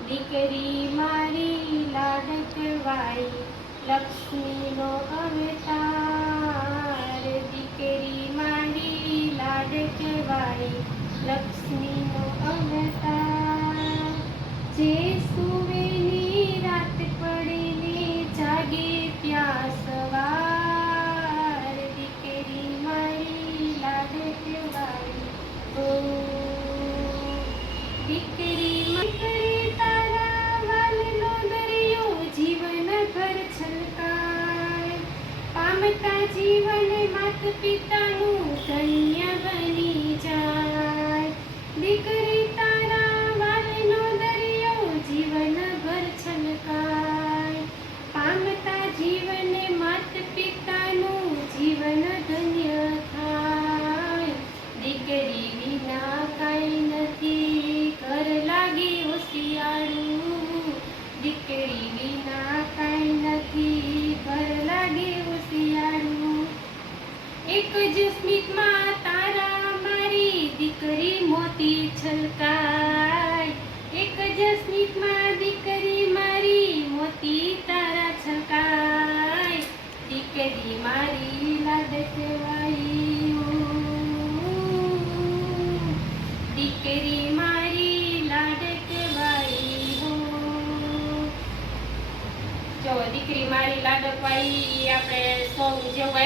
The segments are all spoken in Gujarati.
દીકરી મારી લાડકવાઈ લક્ષ્મીનો અવતાર. દીકરી મારી લાડકવાઈ લક્ષ્મીનો અવતાર. જે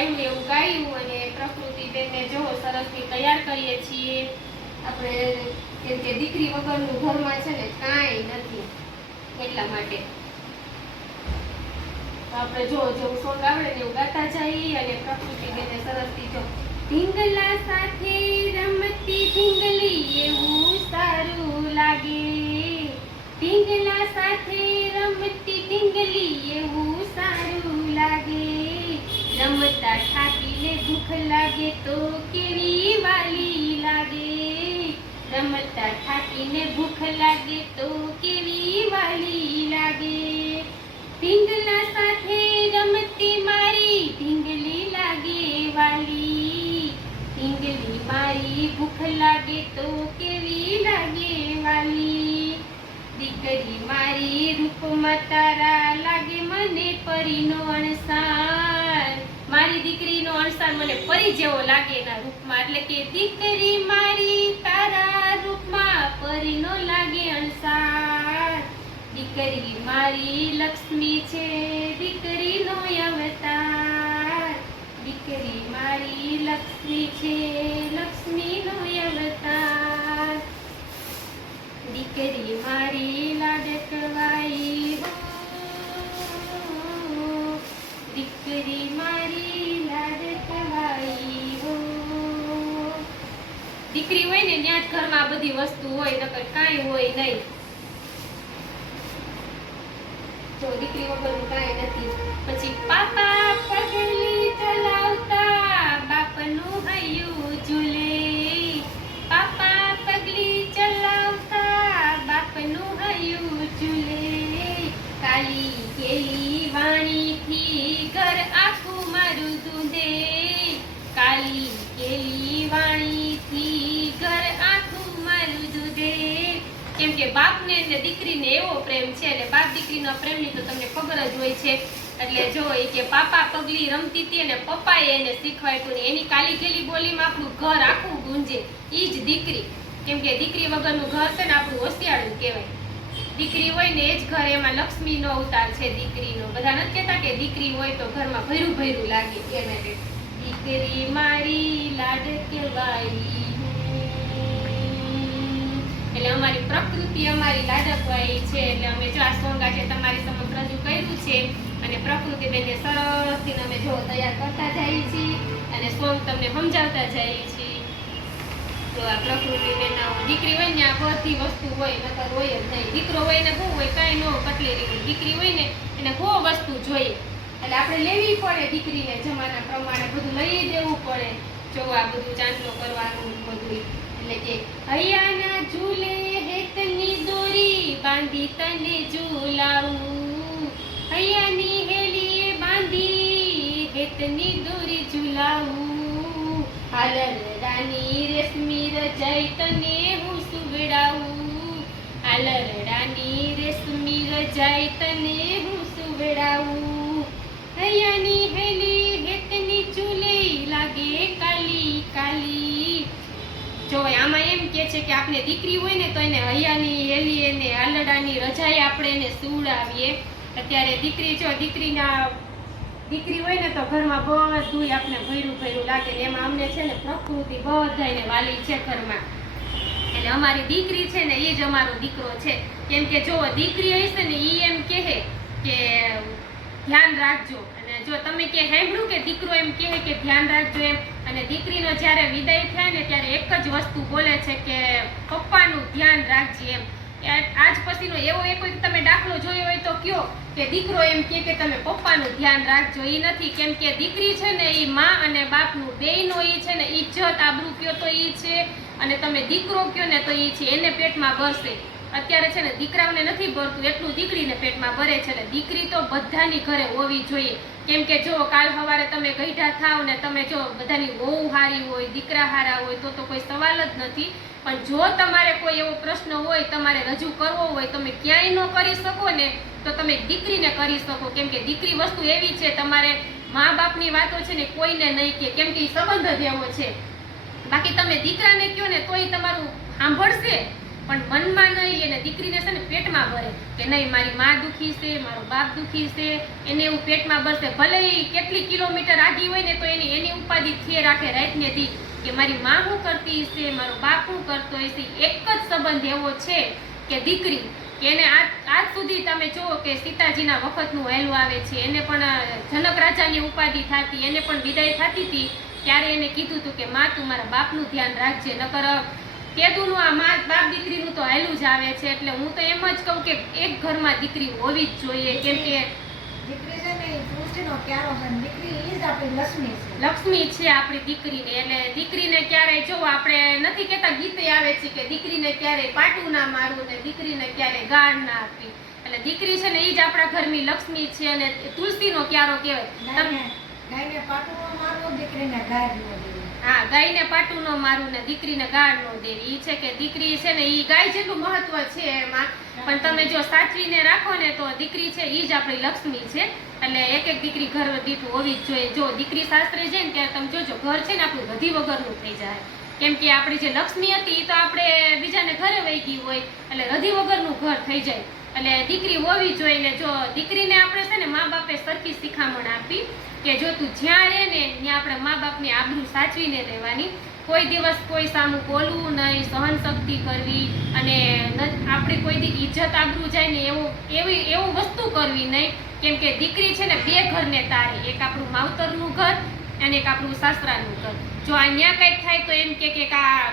જેવું એવું ગાયું અને પ્રકૃતિ બેનને જો સરસથી તૈયાર કરીએ છીએ. આપણે કેમ કે દીકરી વગરનું ઘરમાં છે ને કાંઈ નથી એટલા માટે. આપણે જો જેવું સોંગ આવડે ને એવું ગાતા જઈએ અને પ્રકૃતિ બેનને સરસથી જો ઢીંગલા સાથે રમતી ઢીંગલી એવું સારું લાગે. ઢીંગલા સાથે રમતી ઢીંગલી ભૂખ લાગે તો કેવી વાલી લાગે રમતા થાકીને ભૂખ લાગે તો કેવી વાલી લાગે ઢીંગલા સાથે રમતી મારી ઢીંગલી લાગે વાલી ઢીંગલી મારી ભૂખ લાગે તો કેવી લાગે વાલી દીકરી મારી રૂપમાં તારા લાગે મને પરીનો અણસાર મારી દીકરીનો અણસાર મને પરી જેવો લાગે એના રૂપમાં. એટલે કે દીકરી મારી તારા રૂપમાં પરીનો લાગે અણસાર. દીકરી મારી લક્ષ્મી છે, દીકરીનો અવતાર. દીકરી મારી લક્ષ્મી છે, લક્ષ્મીનો અવતાર. દીકરી મારી લાડકવાઈ દીકરી મારી દીકરી હોય ને, ત્યાં જ ઘરમાં બધી વસ્તુ હોય, નકર કાંઈ હોય નહીં. જો દીકરી વગરનું કાંઈ નથી. પછી પાપા કેમ કે બાપને ને દીકરીને એવો પ્રેમ છે, એટલે બાપ દીકરીના પ્રેમની તો તમને ખબર જ હોય છે. એટલે જો એ કે પાપા પગલી રમતી હતી અને પપ્પાએ એને શીખવાડ્યું ને એની કાલી ગેલી બોલીમાં આપણું ઘર આખું ગુંજે. ઈ જ દીકરી. કેમ કે દીકરી વગરનું ઘર છે ને આપણું હોશિયાળું કહેવાય. દીકરી હોય ને એ જ ઘર, એમાં લક્ષ્મીનો અવતાર છે દીકરીનો. બધા નથી કહેતા કે દીકરી હોય તો ઘરમાં ભર્યું ભર્યું લાગે. દીકરી મારી લાડ કહેવાય એટલે અમારી પ્રકૃતિ અમારી લાડકવાઈ છે, એટલે અમે જો આ સોંગ આજે તમારી સમક્ષ રજૂ કર્યું છે અને પ્રકૃતિ બેનને સરસથી અમે જો તૈયાર કરતા જઈએ છીએ અને સોંગ તમને સમજાવતા જઈએ છીએ. તો આ પ્રકૃતિ બેના દીકરી હોય ને, આ બધી વસ્તુ હોય, નકર હોય જ નહીં. દીકરો હોય ને, બહુ હોય, કાંઈ ન હોય કટલેરી હોય દીકરી હોય ને, એને બહુ વસ્તુ જોઈએ. એટલે આપણે લેવી પડે દીકરીને જમાના પ્રમાણે બધું લઈ દેવું પડે. જો આ બધું ચાંદલો કરવાનું બધું. એટલે કે હૈયાના ઝૂલે હેતની દોરી, બાંધી તને ઝૂલાવું. હૈયાની હેલી બાંધી હેતની દોરી ઝૂલાવું. હાલર રાની રેશમી રજાઈ તને હું સુવડાવું. આલરડાની રેશમી રજાઈ તને હું સુવડાવું. હૈયાની હેલી હેતની ચૂલે લાગે કાલી કાલી. જો આમાં એમ કે છે કે આપણે દીકરી હોય ને, તો એને હૈયાની હેલી એને આલડાની રજાઈ આપણે એને સુવડાવીએ. અત્યારે દીકરી જો દીકરીના દીકરી હોય ને, તો ઘરમાં બધું આપણે ભર્યું ભર્યું લાગે ને, એમાં અમને છે ને, પ્રકૃતિ બધાને વાલી છે ઘરમાં. એટલે અમારી દીકરી છે ને, એ જ અમારો દીકરો છે. કેમ કે જો દીકરી હશે ને એ એમ કહે કે ધ્યાન રાખજો. અને જો તમે કે સાંભળ્યું કે દીકરો એમ કહે કે ધ્યાન રાખજો એમ અને દીકરીનો જ્યારે વિદાય થાય ને ત્યારે એક જ વસ્તુ બોલે છે કે પપ્પાનું ધ્યાન રાખજે એમ. આજ પછીનો એવો એક તમે દાખલો જોયો હોય તો કયો કે દીકરો એમ કહે કે તમે પપ્પાનું ધ્યાન રાખજો. એ નથી. કેમ કે દીકરી છે ને એ માં અને બાપનું બેયનો એ છે ને ઇજ્જત આબરૂ કયો તો એ છે. અને તમે દીકરો કયો ને તો એ છે. એને પેટમાં ભરશે. અત્યારે છે ને દીકરાઓને નથી ભરતું. એટલું દીકરીને પેટમાં ભરે છે ને દીકરી તો બધાની ઘરે હોવી જોઈએ. કેમ કે જો કાલ સવારે તમે ગઈઢા થાવ ને તમે જો બધાની વહુ હારી હોય, દીકરા હારા હોય, તો તો કોઈ સવાલ જ નથી. પણ જો તમારે કોઈ એવો પ્રશ્ન હોય, તમારે રજૂ કરવો હોય, તમે ક્યાંય ન કરી શકો ને, તો તમે દીકરીને કરી શકો. કેમ કે દીકરી વસ્તુ એવી છે, તમારે મા બાપની વાતો છે ને કોઈને નહીં કે, કેમ કે ઈ સંબંધ જ એવો છે. બાકી તમે દીકરાને કહો ને, તોય તમારું સાંભળશે. પણ મનમાં નહીં, એને દીકરીને છે ને પેટમાં ભરે કે નહીં, મારી માં દુખી છે, મારો બાપ દુખી છે, એને એવું પેટમાં ભરશે. ભલે એ કેટલી કિલોમીટર આગી હોય ને તો એની એની ઉપાધિ થયે રાખે રાતનેથી કે મારી માં શું કરતી હશે, મારો બાપ શું કરતો હશે, એક જ સંબંધ એવો છે કે દીકરી, કે એને આજ આજ સુધી તમે જુઓ કે સીતાજીના વખતનું વહેલું આવે છે, એને પણ જનક રાજાની ઉપાધિ થતી, એને પણ વિદાય થતી હતી, ત્યારે એને કીધું હતું કે, માં, તું મારા બાપનું ધ્યાન રાખજે, નકર કેદુનું આ મા બાપ દીકરીનું તો હેલું જ આવે છે એટલે હું તો એમ જ કહું કે એક ઘરમાં દીકરી હોવી જ જોઈએ કેમ કે દીકરી છે ને સૃષ્ટિનો ક્યારો છે ને દીકરી ઈજ આપણી લક્ષ્મી છે. લક્ષ્મી છે આપણી દીકરીને એટલે દીકરીને ક્યારેય જો આપણે નથી કહેતા ગીતે આવે છે કે દીકરીને ક્યારેય પાટું ના મારવું ને દીકરીને ક્યારેય ગાળ ના આપવી એટલે દીકરી છે ને એ જ આપણા ઘરની લક્ષ્મી છે અને તુલસીનો ક્યારો કહેવાય. ગાયને પાટું મારવો દીકરીને દેવી હા, ગાયને પાટું ન મારું ને દીકરીને ગાળ ન દેવી. છે કે દીકરી છે ને ઈ ગાય જેટલું મહત્વ છે એમાં, પણ તમે જો સાચવીને રાખો ને તો દીકરી છે ઈ જ આપણી લક્ષ્મી છે. એટલે એક એક દીકરી ઘર દીઠું હોવી જ જોઈએ. જો દીકરી શાસ્ત્રે જાય ને ત્યારે તમે જોજો, ઘર છે ને આપણું વધી વગરનું થઈ જાય. કેમ કે આપણી જે લક્ષ્મી હતી એ તો આપણે બીજાને ઘરે વહી ગઈ હોય, એટલે રધી વગરનું ઘર થઈ જાય. એટલે દીકરી હોવી જોઈએ ને જો દીકરીને આપણે છે ને મા બાપે સરખી શિખામણ આપી કે જો તું જ્યાં રહે ને, ત્યાં આપણે મા બાપની આબરૂ સાચવીને રહેવાની. કોઈ દિવસ કોઈ સામું બોલવું નહીં સહન શક્તિ કરવી અને આપણે કોઈ દી ઇજ્જત આબરૂ જાય ને એવું એવી એવું વસ્તુ કરવી નહીં. કેમ કે દીકરી છે ને, બે ઘરને તારે. એક આપણું માવતરનું ઘર અને એક આપણું સાસરાનું ઘર. જો ન્યા કંઈક થાય તો એમ કે આ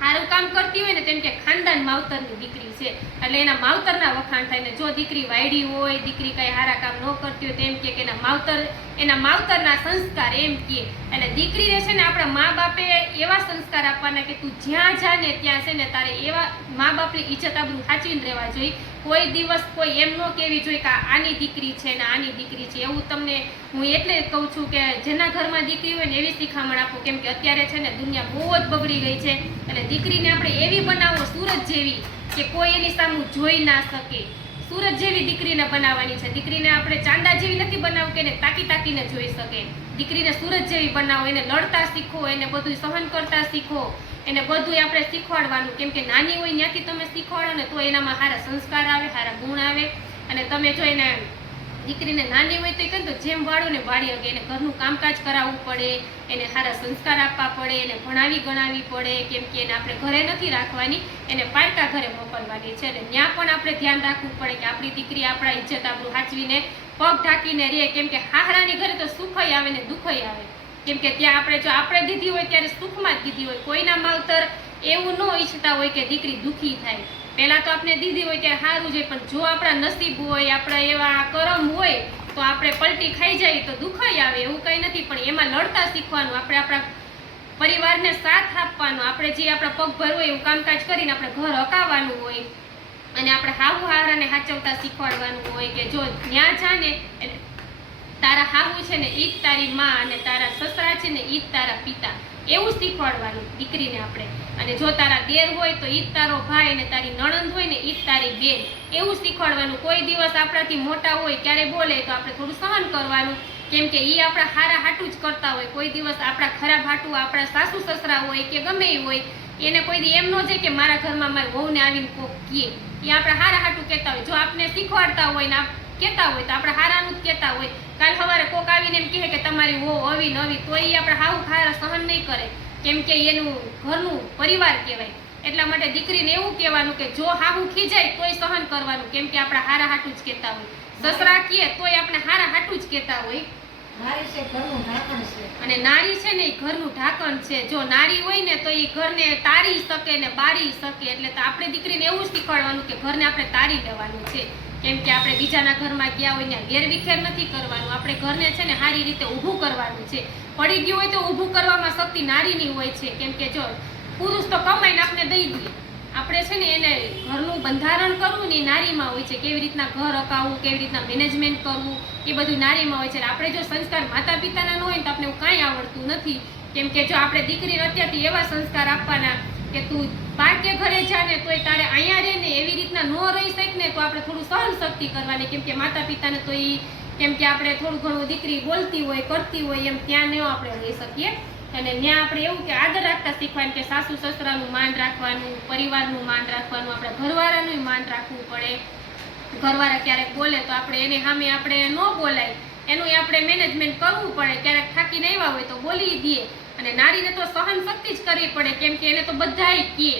સારું કામ કરતી હોય ને તેમ કે ખાનદાન માવતરની દીકરી છે. એટલે એના માવતરના વખાણ થાય ને જો દીકરી વાયડી હોય, દીકરી કંઈ સારા કામ ન કરતી હોય તેમ કે એના માવતર, એના માવતરના સંસ્કાર એમ કહે એટલે દીકરીને છે ને આપણા મા બાપે એવા સંસ્કાર આપવાના કે તું જ્યાં જા ને ત્યાં છે ને તારે એવા મા બાપની ઇજ્જત આબરૂ સાચવીને રહેવા જોઈએ. કોઈ દિવસ કોઈ એમ ન કહેવી જોઈએ કે આની દીકરી છે ને આની દીકરી છે. એવું તમને હું એટલે કહું છું કે જેના ઘરમાં દીકરી હોય ને એવી શિખામણ આપો. કેમ કે અત્યારે છે ને દુનિયા બહુ જ બગડી ગઈ છે. અને દીકરીને આપણે એવી બનાવો, સુરત જેવી, કે કોઈ એની સામું જોઈ ના શકે. સુરત જેવી દીકરીને બનાવવાની છે. દીકરીને આપણે ચાંદા જેવી નથી બનાવવું કે એને તાકી તાકીને જોઈ શકે. દીકરીને સુરત જેવી બનાવો, એને લડતા શીખો, એને બધું સહન કરતા શીખો, એને બધું આપણે શીખવાડવાનું. કેમ કે નાની હોય ત્યાંથી તમે શીખવાડો ને તો એનામાં સારા સંસ્કાર આવે સારા ગુણ આવે. અને તમે જો એને દીકરીને નાની હોય તો કહે તો જેમ વાળો ને વાળી શકે એને ઘરનું કામકાજ કરાવવું પડે, એને સારા સંસ્કાર આપવા પડે, એને ભણાવી ગણાવવી પડે, કેમ કે એને આપણે ઘરે નથી રાખવાની, એને પારકા ઘરે મોકલવાની છે. એટલે ત્યાં પણ આપણે ધ્યાન રાખવું પડે કે આપણી દીકરી આપણા ઇજ્જત આપણું સાચવીને પગ ઢાંકીને રહે. કેમ કે હાહરાની ઘરે તો સુખય આવે ને દુઃખય આવે. કેમ કે ત્યાં આપણે જો આપણે દીધી હોય ત્યારે સુખમાં જ દીધી હોય. કોઈના માવતર એવું ન ઈચ્છતા હોય કે દીકરી દુઃખી થાય. પહેલા તો આપણે દીધી હોય કે સારું છે, પણ જો આપણા નસીબ હોય, આપણા એવા કરમ હોય, તો આપણે પલટી ખાઈ જાય તો દુખાઈ આવે, એવું કંઈ નથી, પણ એમાં લડતા શીખવાનું, આપણે આપણા પરિવારને સાથ આપવાનો, આપણે જે આપણા પગભર હોય એવું કામકાજ કરીને આપણે ઘર હકાવવાનું હોય, અને આપણે હાવ હારાને સાચવતા શીખવાડવાનું હોય કે જો ત્યાં જાને, એટલે તારા હાહુ છે ને ઈ જ તારી માં અને તારા સસરા છે ને ઈ જ તારા પિતા. એવું શીખવાડવાનું દીકરીને આપણે. અને જો તારા દેર હોય તો ઈ જ તારો ભાઈ અને તારી નણંદ હોય ને ઈ જ તારી બેન. એવું શીખવાડવાનું. કોઈ દિવસ આપણાથી મોટા હોય ક્યારે બોલે તો આપણે થોડું સહન કરવાનું. કેમ કે ઈ આપણા હારા હાટું જ કરતા હોય. કોઈ દિવસ આપણા ખરાબ હાટું, આપણા સાસુ સસરા હોય કે ગમે એ હોય, એને કોઈ દી એમ ન છે કે મારા ઘરમાં મારી વહુને આવીને કોક કહે. એ આપણા હારા હાટું કહેતા હોય. જો આપને શીખવાડતા હોય ને કહેતા હોય તો આપણે હારાનું જ કહેતા હોય. કાલ સવારે કોક આવીને એમ કહે કે તમારી હો આવી નવી તો એ આપણે હાવ ખારા સહન નહીં કરે. કેમ કે એનું ઘરનું પરિવાર કહેવાય. એટલા માટે દીકરીને એવું કહેવાનું કે જો હાહુ ખીજાય તોય સહન કરવાનું કેમ કે આપણે હારા હાટું જ કહેતા હોય. સસરા કહે તોય આપણે હારા હાટું જ કહેતા હોય. અને નારી છે ને એ ઘરનું ઢાંકણ છે. જો નારી હોય ને તો એ ઘરને તારી શકે ને બાળી શકે. એટલે તો આપણે દીકરીને એવું શીખવાડવાનું કે ઘરને આપણે તારી લેવાનું છે. કેમ કે આપણે બીજાના ઘરમાં ગયા હોય ત્યાં ગેરવિખેર નથી કરવાનું. આપણે ઘરને છે ને સારી રીતે ઊભું કરવાનું છે. પડી ગયું હોય તો ઊભું કરવામાં શક્તિ નારીની હોય છે. કેમ કે જો પુરુષ તો કમાઈને આપણે દઈ દઈએ આપણે છે ને એને ઘરનું બંધારણ કરવું ને એ નારીમાં હોય છે. કેવી રીતના ઘર અકાવવું કેવી રીતના મેનેજમેન્ટ કરવું, એ બધું નારીમાં હોય છે. આપણે જો સંસ્કાર માતા પિતાના ન હોય તો આપણે કાંઈ આવડતું નથી. કેમ કે જો આપણે દીકરીને અત્યારથી એવા સંસ્કાર આપવાના કે તું પાકે ઘરે જા ને તોય તારે અહીંયા રહે ને એવી રીતના ન રહી શક ને તો આપણે થોડું સહન શક્તિ કરવાની. કેમ કે માતા પિતાને તો એ કેમ કે આપણે થોડું ઘણું દીકરી બોલતી હોય, કરતી હોય એમ ત્યાં ન આપણે રહી શકીએ. અને ત્યાં આપણે એવું કે આદર રાખતા શીખવાનું કે સાસુ સસરાનું માન રાખવાનું, પરિવારનું માન રાખવાનું, આપણે ઘરવાળાનું માન રાખવું પડે. ઘરવાળા ક્યારેક બોલે તો આપણે એને સામે આપણે ન બોલાય. એનું આપણે મેનેજમેન્ટ કરવું પડે. ક્યારેક થાકીને આવ્યા હોય તો બોલી દઈએ અને નારીને તો સહન શક્તિ જ કરવી પડે, કેમ કે એને તો બધાય કહે.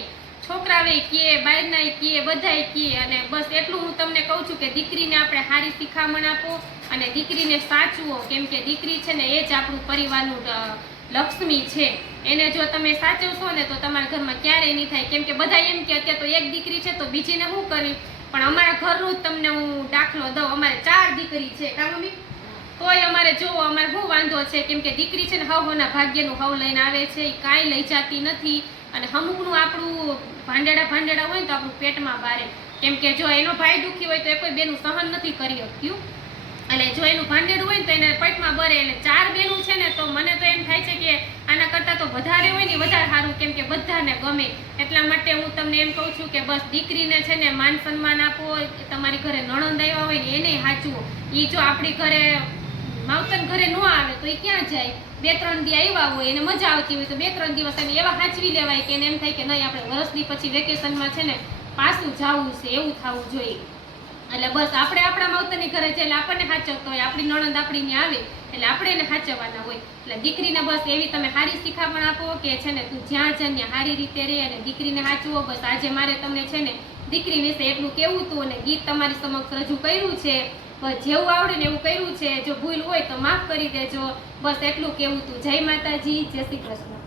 છોકરાવે કહે બહારનાય કહે, બધાય કહે. અને બસ એટલું હું તમને કહું છું કે દીકરીને આપણે સારી શિખામણ આપો અને દીકરીને સાચવો. કેમ કે દીકરી છે ને એ જ આપણું પરિવારનું લક્ષ્મી છે. એને જો તમે સાચવશો ને તો તમારા ઘરમાં ક્યારેય નહીં થાય. કેમ કે બધા એમ કે અત્યારે તો એક દીકરી છે તો બીજીને શું કરવી? પણ અમારા ઘરનું જ તમને હું દાખલો દઉં. અમારે ચાર દીકરી છે. કા મમ્મી? તોય અમારે જોવો, અમારે શું વાંધો છે? કેમ કે દીકરી છે ને હવ ભાગ્યનું હવ લઈને આવે છે. એ કાંઈ લઈ જાતી નથી. અને અમુકનું આપણું ભાંડેડા ભાંડેડા હોય ને તો આપણું પેટમાં બારે. કેમ કે જો એનો ભાઈ દુઃખી હોય તો એ કોઈ બેનું સહન નથી કરી શકતું એટલે જો એનું ભાંડેડું હોય ને તો એને પેટમાં બરે એટલે ચાર બેનું છે ને તો મને તો એમ થાય છે કે આના કરતાં તો વધારે હોય ને વધારે સારું, કેમ કે બધાને ગમે. એટલા માટે હું તમને એમ કહું છું કે બસ દીકરીને છે ને માન સન્માન આપો તમારી ઘરે નણંદ આવ્યા હોય ને એને સાચવો એ જો આપણી ઘરે માવતર ઘરે ન આવે તો એ ક્યાં જાય? બે ત્રણ દી આવ્યા હોય એને મજા આવતી હોય તો બે ત્રણ દિવસ એને એવા સાચવી લેવાય કે એને એમ થાય કે નહીં, આપણે વર્ષની પછી વેકેશનમાં છે ને પાછું જવું છે, એવું થવું જોઈએ. એટલે બસ આપણે આપણા માવતરની ઘરે છે એટલે આપણને સાચવતો હોય. આપણી નણંદ આપણી આવે એટલે આપણે એને સાચવવાના હોય. એટલે દીકરીને બસ એવી તમે સારી શિખામણ આપો કે છે ને તું જ્યાં છે ને સારી રીતે રહે અને દીકરીને સાચવો બસ આજે મારે તમને છે ને દીકરી વિશે એટલું કેવું હતું અને ગીત તમારી સમક્ષ રજૂ કર્યું છે. બસ જેવું આવડે ને એવું કર્યું છે. જો ભૂલ હોય તો માફ કરી દેજો. બસ એટલું કેવું હતું. જય માતાજી, જય શ્રી કૃષ્ણ.